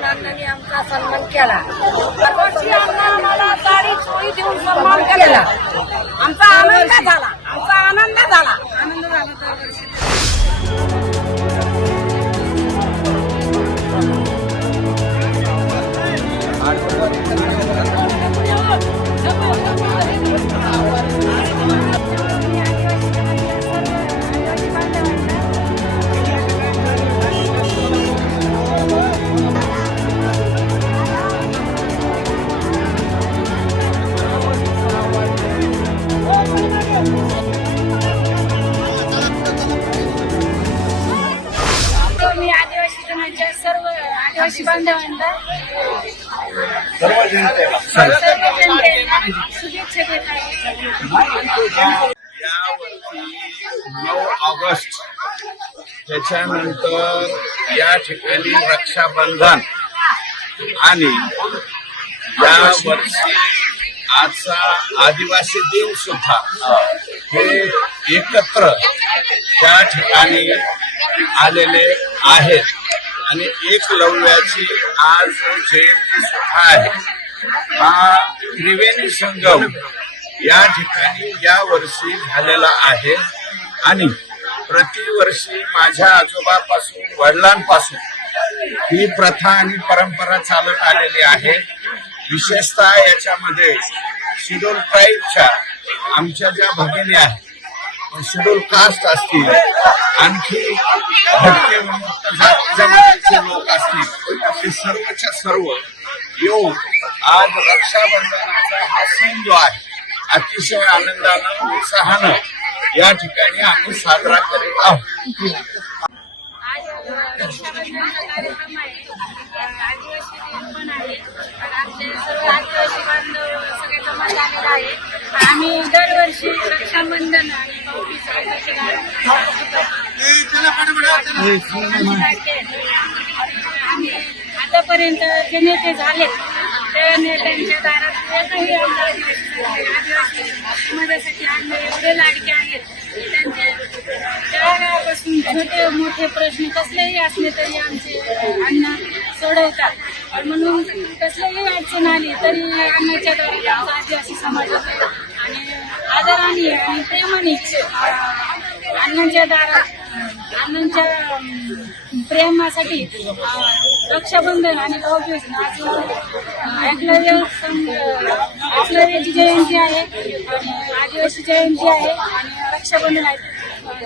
देऊन अण्णांनी आमचा सन्मान केला. साडी देऊन सन्मान केला. आमचा आनंद झाला. आमचा आनंद झाला. आनंद झाला दरवर्षी आदिवासी सर्व आदिवासी बांधवांना सर्व जनतेला सर्व जनतेला शुभेच्छा देत आहे यावरती नऊ ऑगस्ट त्याच्यानंतर या ठिकाणी रक्षाबंधन आणि या वर्षी आजचा आदिवासी दिन सुद्धा हे एकत्र त्या ठिकाणी आलेले आहेत. आणि एकलव्याची आज जयंती सुद्धा आहे. हा त्रिवेणी संगम या ठिकाणी या वर्षी झालेला आहे. आणि प्रतिवर्षी माझ्या आजोबापासून वडिलांपासून ही प्रथा आणि परंपरा चालत आलेली आहे. विशेषतः याच्यामध्ये शिडोल ट्राईबच्या आमच्या ज्या भगिनी आहेत शेड्यूल कास्ट असतील आणखी लोक असतील ते सर्वच्या सर्व येऊन आज रक्षाबंधनाचा हा सण जो आहे अतिशय आनंदानं उत्साहानं या ठिकाणी आम्ही साजरा करीत आहोत. आदिवासी दिन पण आहे आमचे सर्व आदिवासी बांधव सगळे जमा झालेले आहे आम्ही दरवर्षी रक्षाबंधन आतापर्यंत जे नेते झाले त्या नेत्यांच्या दारात एकही आदिवासी समाजासाठी अन्न एवढे लाडके आहेत. की त्यांचे त्यापासून छोटे मोठे प्रश्न कसलेही असले तरी आमचे अन्न सोडवतात. म्हणून कसलीही अडचण आली तरी अन्नाच्या द्वारे आमचा आदिवासी समाज आदराने आणि प्रेमाने अण्णांच्या दारात अण्णांच्या प्रेमासाठी रक्षाबंधन आणि भाऊबीज आज जयंती आहे आदिवासी जयंती आहे आणि रक्षाबंधन आहे.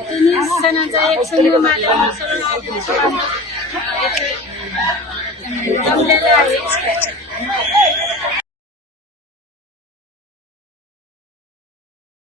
तिन्ही सणांचा एक संगम आल्यामुळे सर्व जमलेला आहे